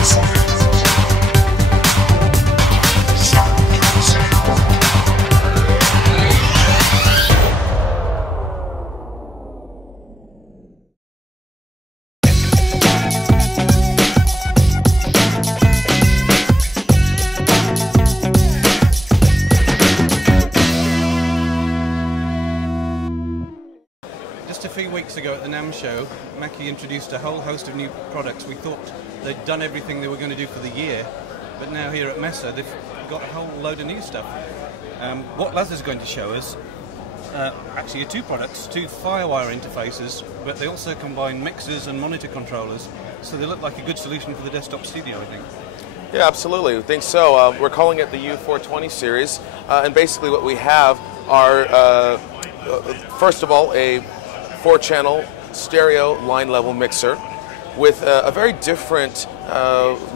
Just a few weeks ago at the NAMM show, Mackie introduced a whole host of new products. We thought they'd done everything they were going to do for the year, but now here at Messe they've got a whole load of new stuff. What Lazar's going to show us actually are two products, two Firewire interfaces, but they also combine mixers and monitor controllers, so they look like a good solution for the desktop studio, I think. Yeah, absolutely. I think so. We're calling it the U420 series, and basically what we have are, first of all, a 4-channel stereo line level mixer with a very different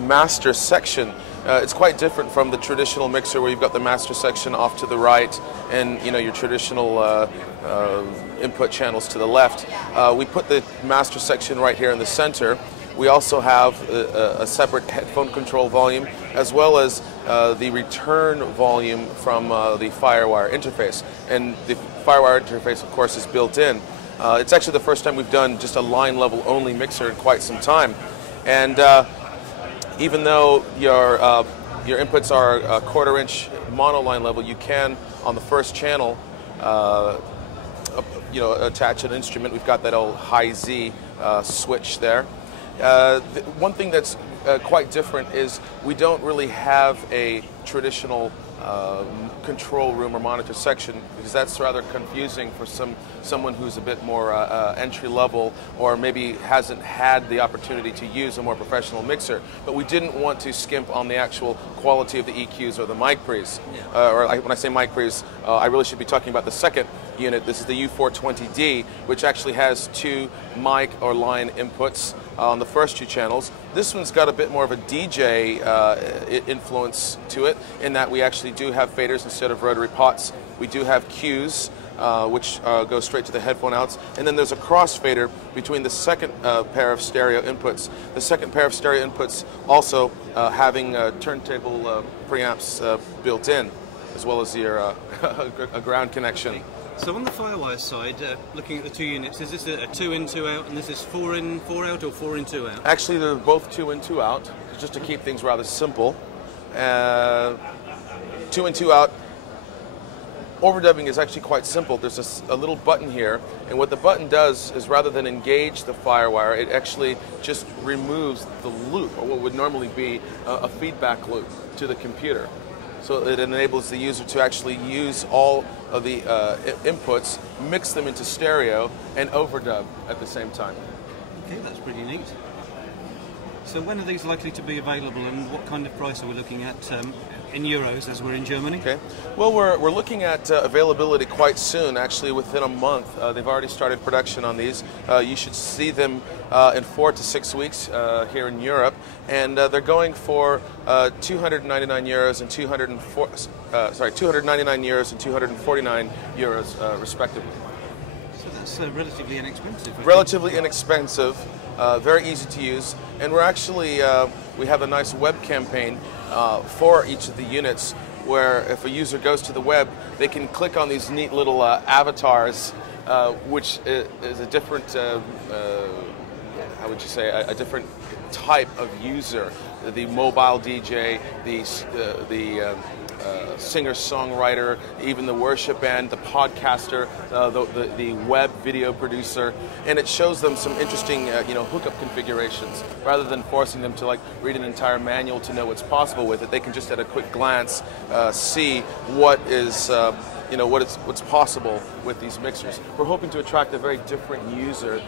master section. It's quite different from the traditional mixer where you've got the master section off to the right and your traditional input channels to the left. We put the master section right here in the center. We also have a separate headphone control volume as well as the return volume from the Firewire interface. And the Firewire interface, of course, is built in. It's actually the first time we've done just a line level only mixer in quite some time. And even though your inputs are a 1/4 inch monoline level, you can, on the first channel, attach an instrument. We've got that old high Z switch there. One thing that's quite different is we don't really have a traditional control room or monitor section, because that's rather confusing for someone who's a bit more entry level or maybe hasn't had the opportunity to use a more professional mixer. But we didn't want to skimp on the actual quality of the EQs or the mic pre's. Yeah. When I say mic pre's, I really should be talking about the second unit. This is the U420D, which actually has 2 mic or line inputs on the first 2 channels. This one's got a bit more of a DJ influence to it, in that we actually do have faders instead of rotary pots. We do have cues, which go straight to the headphone outs, and then there's a crossfader between the second pair of stereo inputs. The second pair of stereo inputs also having turntable preamps built in, as well as your a ground connection. So on the Firewire side, looking at the 2 units, is this a 2 in, 2 out, and this is 4 in, 4 out, or 4 in, 2 out? Actually, they're both 2 in, 2 out, just to keep things rather simple. 2 in, 2 out. Overdubbing is actually quite simple. There's a little button here, and what the button does is, rather than engage the Firewire, it actually just removes the loop, or what would normally be a feedback loop to the computer. So it enables the user to actually use all of the inputs, mix them into stereo, and overdub at the same time. Okay, that's pretty neat. So when are these likely to be available, and what kind of price are we looking at in euros, as we're in Germany? Okay. Well, we're looking at availability quite soon, actually within a month. They've already started production on these. You should see them in 4 to 6 weeks here in Europe, and they're going for 299 euros and 299 euros and 249 euros respectively. So that's relatively inexpensive. Relatively inexpensive, very easy to use, and we're actually we have a nice web campaign for each of the units, where if a user goes to the web, they can click on these neat little avatars, which is a different, how would you say, a different type of user. The mobile DJ, the singer-songwriter, even the worship band, the podcaster, the web video producer, and it shows them some interesting hookup configurations. Rather than forcing them to read an entire manual to know what's possible with it, they can just at a quick glance see what is what's possible with these mixers. We're hoping to attract a very different user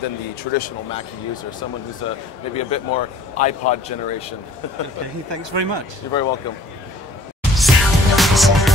than the traditional Mackie user, someone who's maybe a bit more iPod generation. Okay, thanks very much. You're very welcome. Sound.